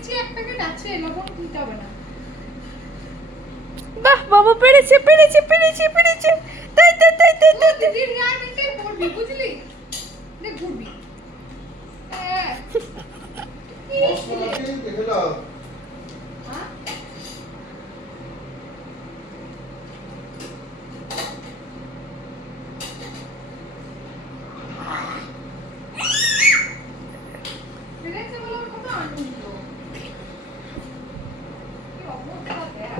নিচে এক প্যাকেট আছে, লবণ দিতে হবে না। বাহ বাবু পেরেছে পেরেছে পেরেছে পেরেছে। তাই তাই তাই তাই তাই তাই। দিদির রিয়ারমেন্টে করবি, বুঝলি? দেখ ঘুরবি। হ্যাঁ। মশলা দিয়ে দেখে নাও। হ্যাঁ? পেরেছে বলে ওর কত আনন্দ। কি অবস্থা দেখ।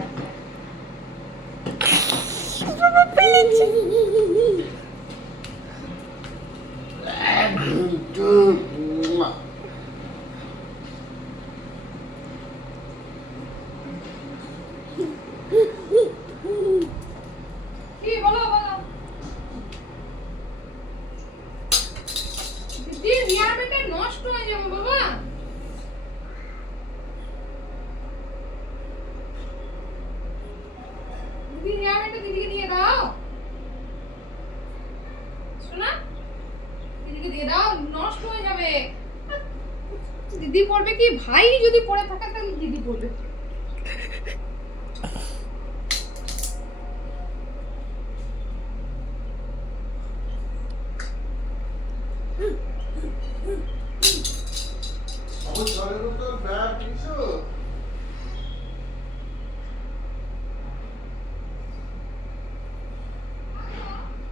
বাবা পেরেছে। কি বলো বলো। দিদির রিয়ারমেন্টে নষ্ট হয়ে যাবে বাবা। দিদির রিয়ারমেন্টে দিদিকে দিয়ে দাও। শোনা, দিদিকে দিয়ে দাও, নষ্ট হয়ে যাবে। দিদি পড়বে কি, ভাই যদি পড়ে থাকে তাহলে দিদি পড়বে। আমার ঘরের মতো ব্যাগ দিছো?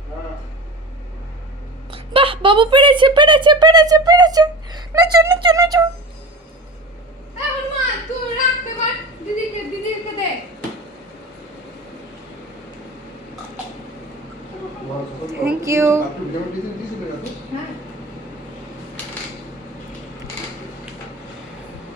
হ্যাঁ। বাহ বাবু পেরেছে পেরেছে পেরেছে।